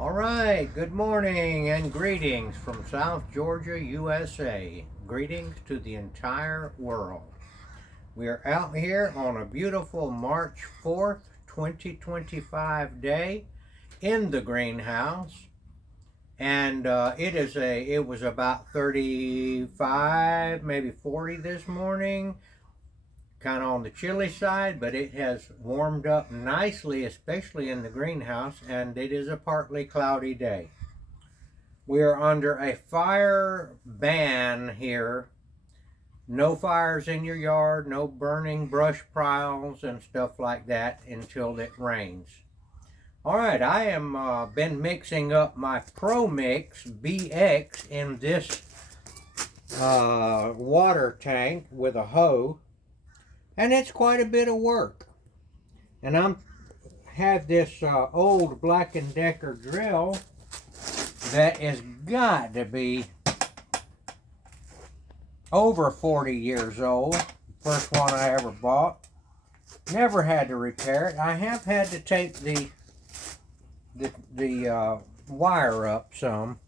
All right, good morning and greetings from South Georgia, USA. Greetings to the entire world. We are out here on a beautiful March 4th, 2025 day in the greenhouse. And it was about 35, maybe 40 this morning. Kind of on the chilly side, but it has warmed up nicely, especially in the greenhouse, and it is a partly cloudy day. We are under a fire ban here. No fires in your yard, no burning brush piles and stuff like that until it rains. All right, I am been mixing up my Pro Mix BX in this water tank with a hoe. And it's quite a bit of work. And I'm have this old Black & Decker drill that has got to be over 40 years old. First one I ever bought. Never had to repair it. I have had to take the wire up some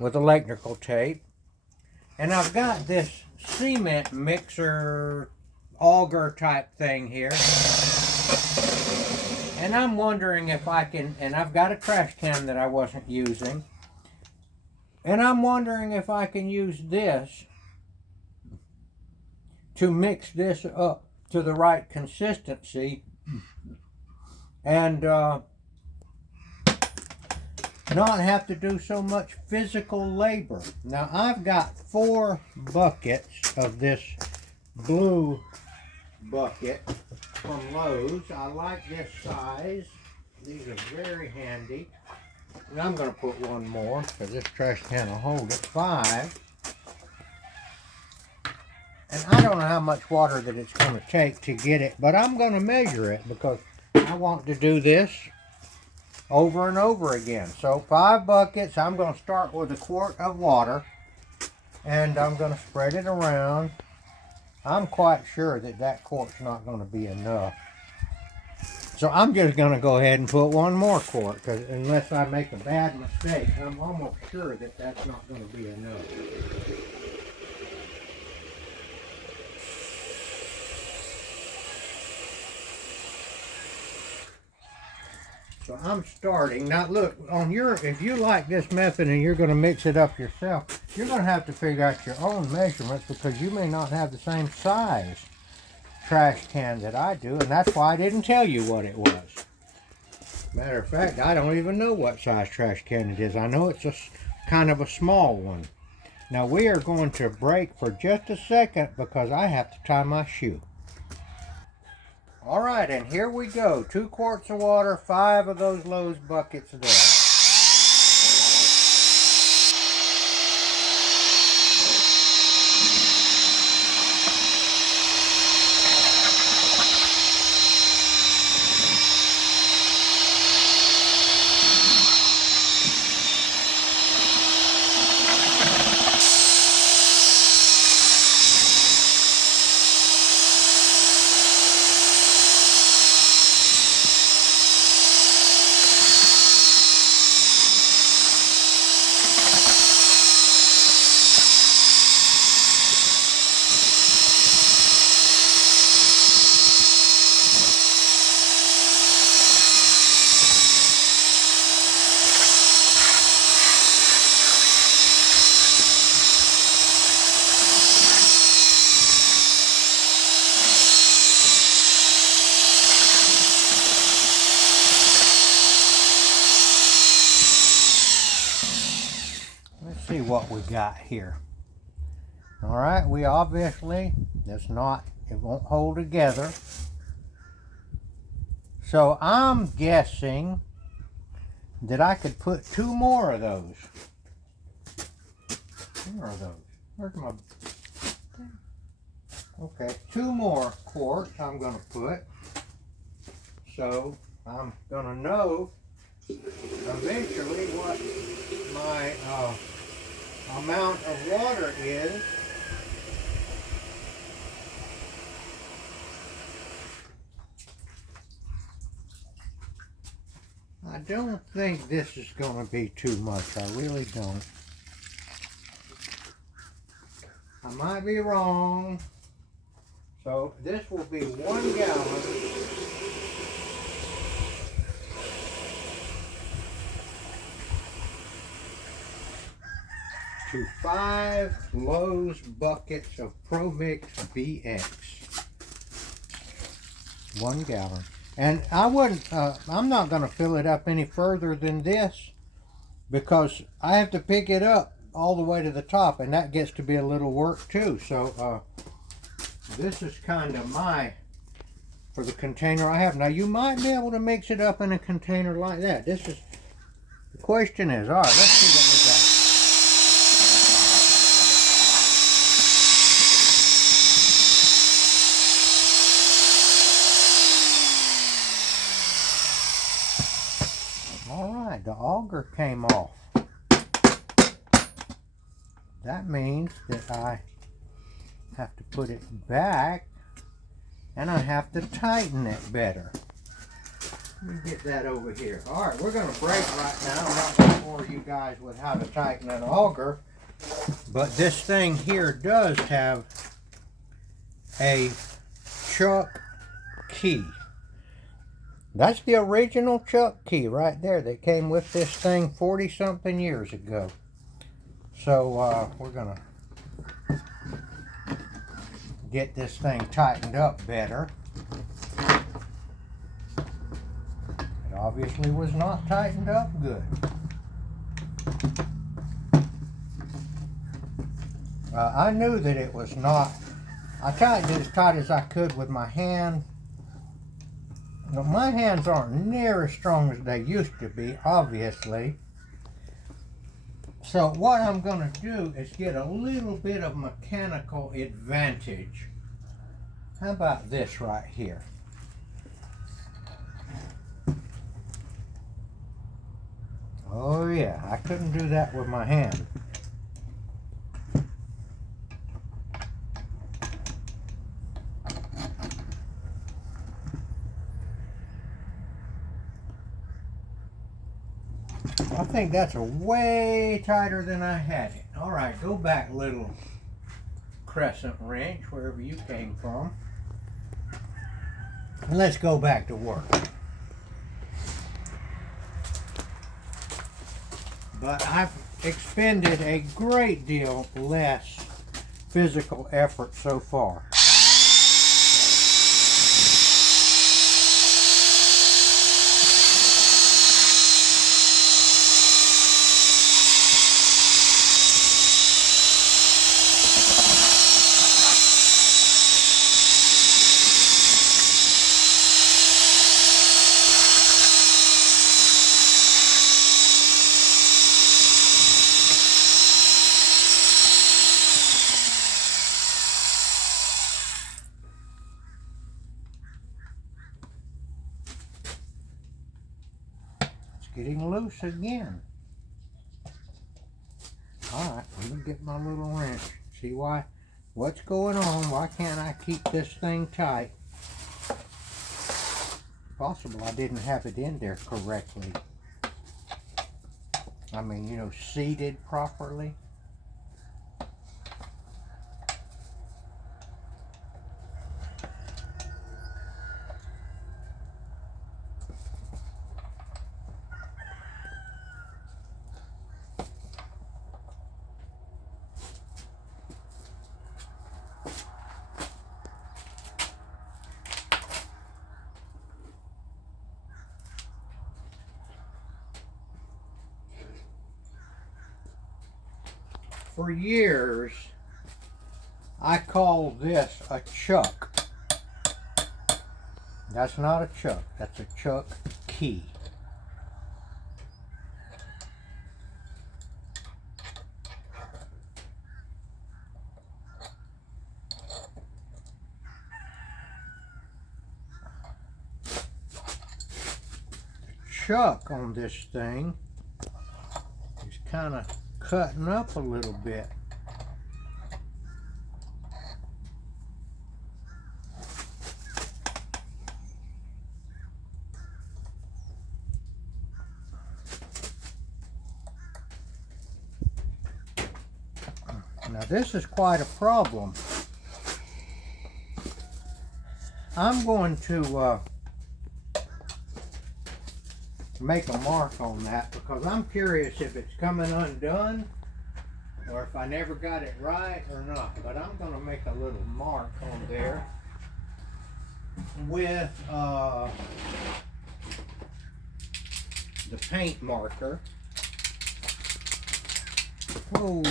with electrical tape. And I've got this cement mixer auger type thing here, and I'm wondering if I can, and I've got a trash can that I wasn't using, and I'm wondering if I can use this to mix this up to the right consistency and not have to do so much physical labor. Now I've got 4 buckets of this blue bucket from Lowe's. I like this size. These are very handy. And I'm going to put one more because this trash can will hold it. 5. And I don't know how much water that it's going to take to get it, but I'm going to measure it because I want to do this over and over again. So 5 buckets. I'm going to start with a quart of water and I'm going to spread it around. I'm quite sure that that quart's not going to be enough. So I'm just going to go ahead and put one more quart, because unless I make a bad mistake, I'm almost sure that that's not going to be enough. So I'm starting. Now look, if you like this method and you're going to mix it up yourself, you're going to have to figure out your own measurements because you may not have the same size trash can that I do, and that's why I didn't tell you what it was. Matter of fact, I don't even know what size trash can it is. I know it's kind of a small one. Now we are going to break for just a second because I have to tie my shoe. All right, and here we go. 2 quarts of water, 5 of those Lowe's buckets there. See what we got here. All right, we obviously, it won't hold together. So I'm guessing that I could put 2 more of those. Where are those? Where's my... Okay, 2 more quarts I'm going to put. So I'm going to know eventually what my amount of water is. I don't think this is going to be too much. I really don't. I might be wrong. So this will be 1 gallon. To 5 Lowe's buckets of Pro Mix BX. 1 gallon. And I wouldn't, I'm not going to fill it up any further than this because I have to pick it up all the way to the top, and that gets to be a little work too. So this is kind of for the container I have. Now you might be able to mix it up in a container like that. The question is, all right, let's see what we got. All right, the auger came off. That means that I have to put it back and I have to tighten it better. Let me get that over here. All right, we're going to break right now. I'm not going to bore you guys with how to tighten an auger, but this thing here does have a chuck key. That's the original chuck key right there that came with this thing 40-something years ago. So we're going to get this thing tightened up better. It obviously was not tightened up good. I knew that it was not. I tightened it as tight as I could with my hand. Now, my hands aren't near as strong as they used to be, obviously. So what I'm going to do is get a little bit of mechanical advantage. How about this right here? Oh yeah, I couldn't do that with my hand. I think that's way tighter than I had it. All right, go back, little crescent wrench, wherever you came from. And let's go back to work. But I've expended a great deal less physical effort so far. Getting loose again. Alright, let me get my little wrench. See what's going on? Why can't I keep this thing tight? Possible I didn't have it in there correctly. I mean, you know, seated properly. For years, I called this a chuck. That's not a chuck, that's a chuck key. The chuck on this thing is kind of cutting up a little bit. Now this is quite a problem. I'm going to make a mark on that because I'm curious if it's coming undone or if I never got it right or not. But I'm going to make a little mark on there with the paint marker. Whoa.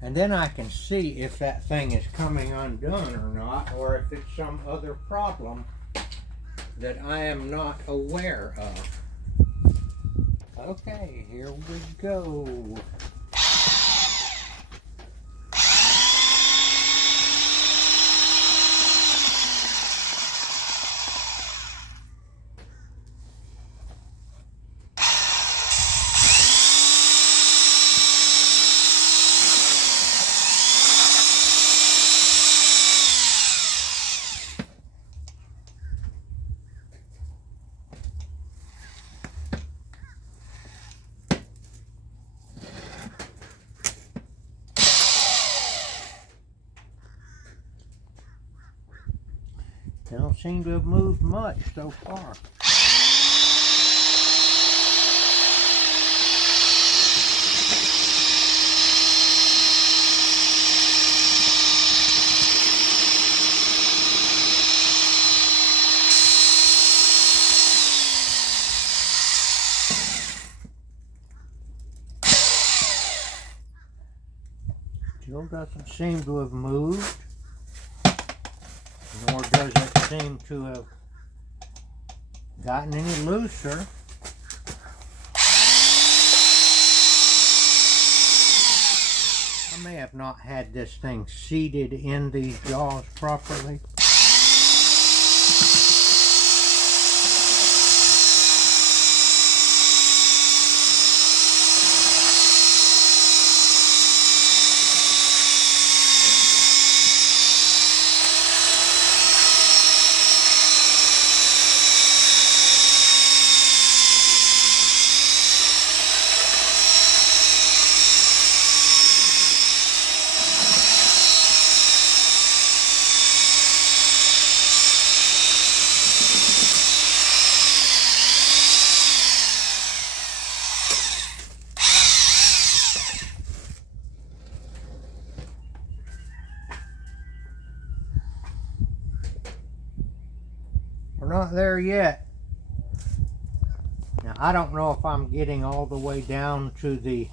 And then I can see if that thing is coming undone or not, or if it's some other problem that I am not aware of. Okay, here we go. They don't seem to have moved much so far. Still doesn't seem to have moved. Nor does it seem to have gotten any looser. I may have not had this thing seated in these jaws properly. We're not there yet. Now, I don't know if I'm getting all the way down to the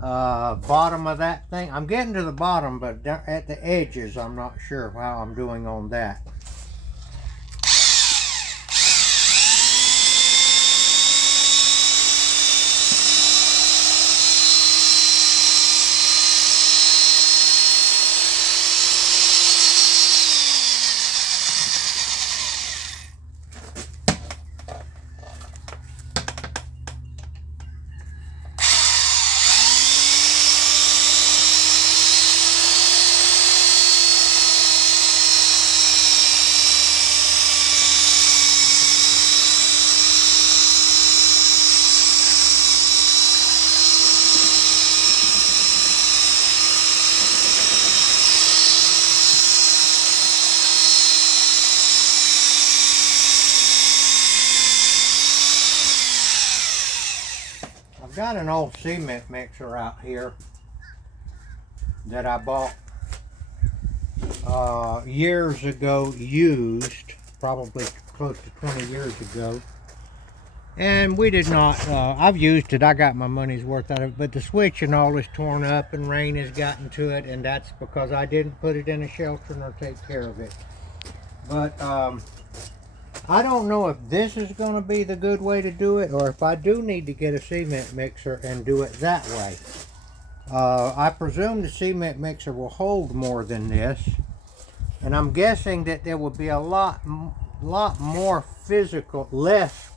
bottom of that thing. I'm getting to the bottom, but at the edges, I'm not sure how I'm doing on that. I've got an old cement mixer out here that I bought years ago, used, probably close to 20 years ago. And we did not, I've used it, I got my money's worth out of it, but the switch and all is torn up and rain has gotten to it, and that's because I didn't put it in a shelter nor take care of it. But I don't know if this is going to be the good way to do it, or if I do need to get a cement mixer and do it that way. I presume the cement mixer will hold more than this, and I'm guessing that there will be a lot more physical, less.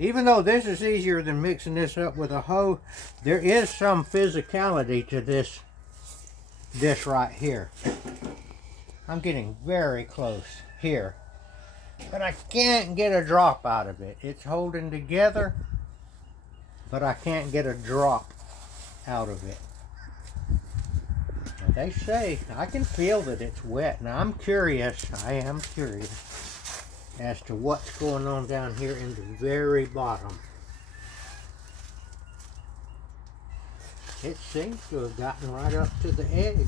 Even though this is easier than mixing this up with a hoe, there is some physicality to this this right here. I'm getting very close here, but I can't get a drop out of it. It's holding together, but I can't get a drop out of it. Now they say I can feel that it's wet. Now I'm curious, I am curious as to what's going on down here in the very bottom. It seems to have gotten right up to the edge.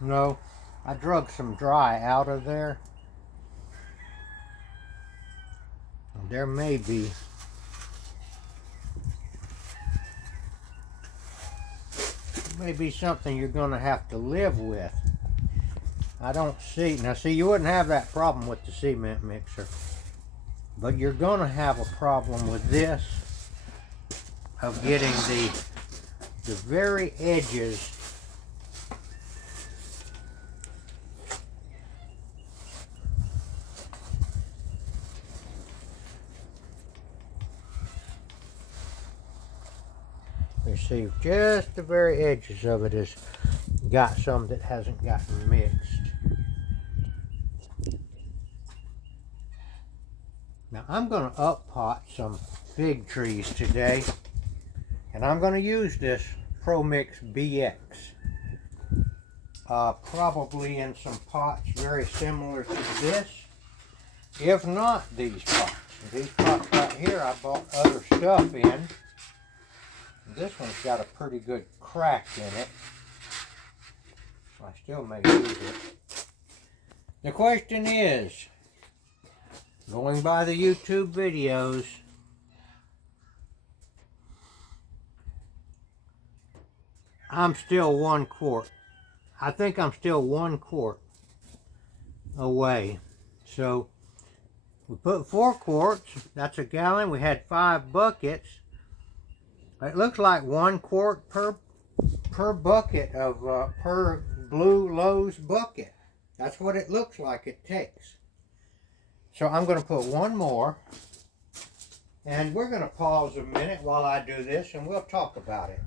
No, I drug some dry out of there. There may be something you're going to have to live with. I don't see. Now see, you wouldn't have that problem with the cement mixer, but you're going to have a problem with this of getting the very edges you see, just the very edges of it has got some that hasn't gotten mixed. Now I'm going to up pot some fig trees today, and I'm going to use this Pro Mix BX. Probably in some pots very similar to this, if not these pots. These pots right here I bought other stuff in. This one's got a pretty good crack in it, so I still may use it. The question is, going by the YouTube videos, I'm still 1 quart. I think I'm still 1 quart away. So we put 4 quarts, that's a gallon. We had 5 buckets. It looks like 1 quart per bucket of per Blue Lowe's bucket. That's what it looks like it takes. So I'm going to put 1 more, and we're going to pause a minute while I do this, and we'll talk about it.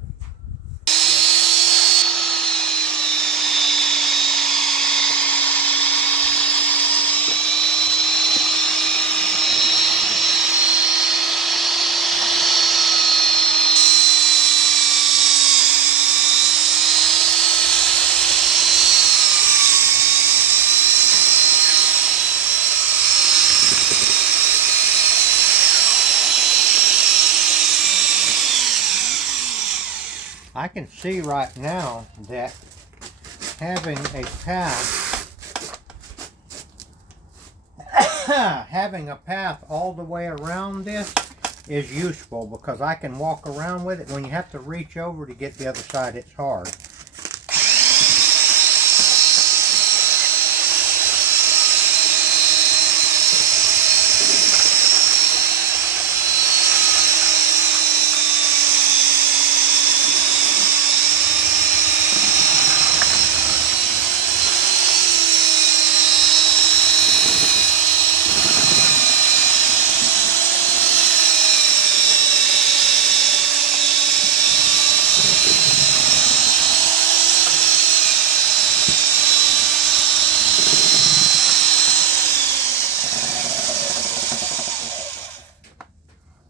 I can see right now that having a path all the way around this is useful, because I can walk around with it. When you have to reach over to get the other side, it's hard.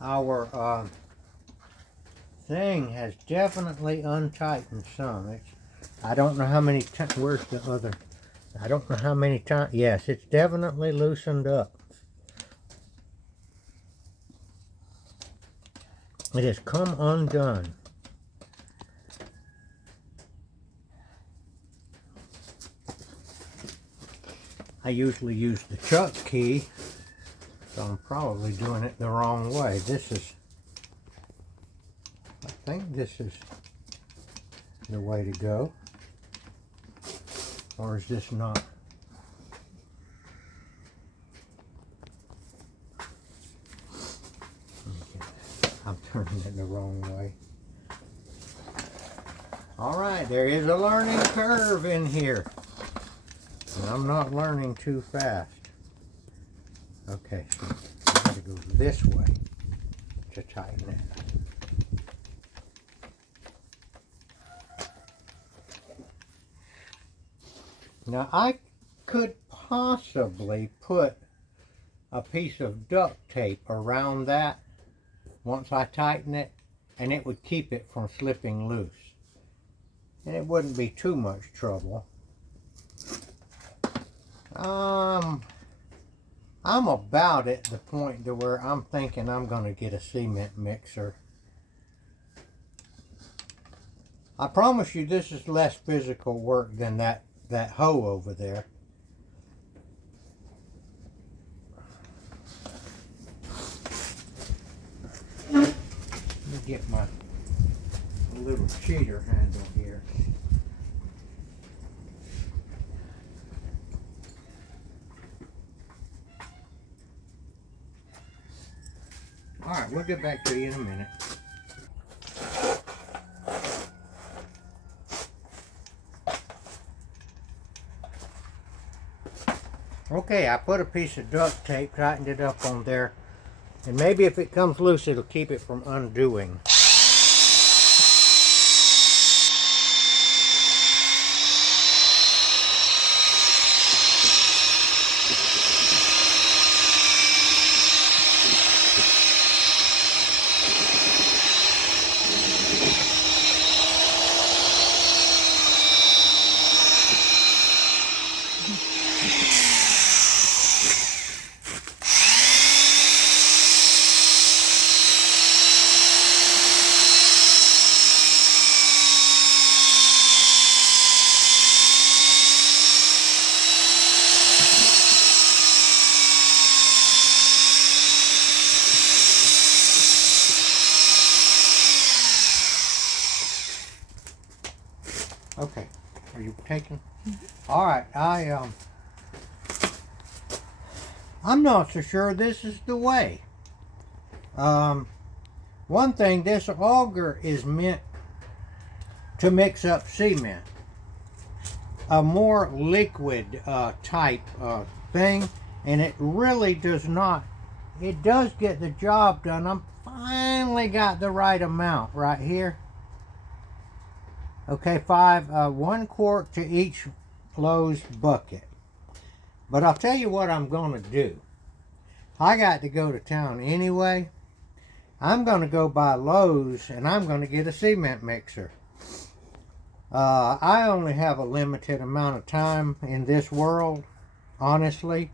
Our thing has definitely untightened some. I don't know how many times. Where's the other? I don't know how many times. Yes, it's definitely loosened up. It has come undone. I usually use the chuck key, so I'm probably doing it the wrong way. I think this is the way to go. Or is this not? Okay. I'm turning it the wrong way. Alright, there is a learning curve in here. And I'm not learning too fast. Okay, so I gotta go this way to tighten it. Now I could possibly put a piece of duct tape around that once I tighten it, and it would keep it from slipping loose. And it wouldn't be too much trouble. I'm about at the point to where I'm thinking I'm going to get a cement mixer. I promise you this is less physical work than that hoe over there. Let me get my little cheater handle here. Alright, we'll get back to you in a minute. Okay, I put a piece of duct tape, tightened it up on there, and maybe if it comes loose it'll keep it from undoing. Okay, are you taking? All right, I'm not so sure this is the way. One thing, this auger is meant to mix up cement, a more liquid type thing, and it really does not. It does get the job done. I'm finally got the right amount right here. Okay, 1 quart to each Lowe's bucket. But I'll tell you what I'm going to do. I got to go to town anyway. I'm going to go by Lowe's and I'm going to get a cement mixer. I only have a limited amount of time in this world, honestly.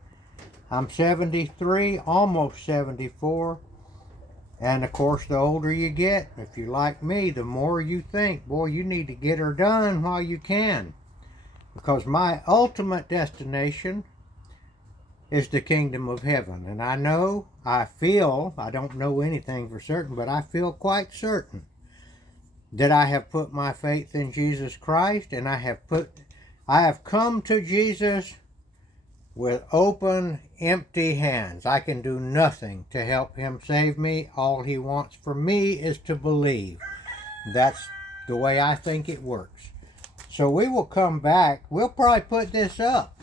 I'm 73, almost 74. And of course, the older you get, if you're like me, the more you think, boy, you need to get her done while you can. Because my ultimate destination is the kingdom of heaven. And I know, I don't know anything for certain, but I feel quite certain that I have put my faith in Jesus Christ, and I have come to Jesus with open, empty hands. I can do nothing to help him save me. All he wants from me is to believe. That's the way I think it works. So we will come back. We'll probably put this up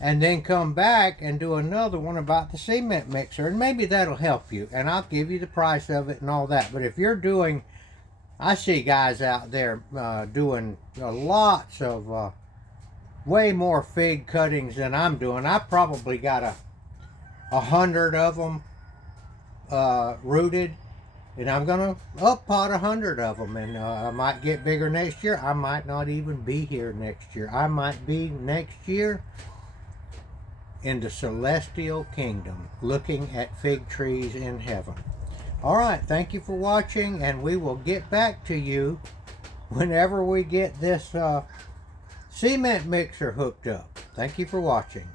and then come back and do another one about the cement mixer. And maybe that'll help you. And I'll give you the price of it and all that. But if you're doing, I see guys out there doing lots of way more fig cuttings than I'm doing. I probably got 100 of them rooted, and I'm gonna up pot 100 of them, and I might get bigger next year. I might not even be here next year. I might be next year in the celestial kingdom looking at fig trees in heaven. All right, thank you for watching, and we will get back to you whenever we get this cement mixer hooked up. Thank you for watching.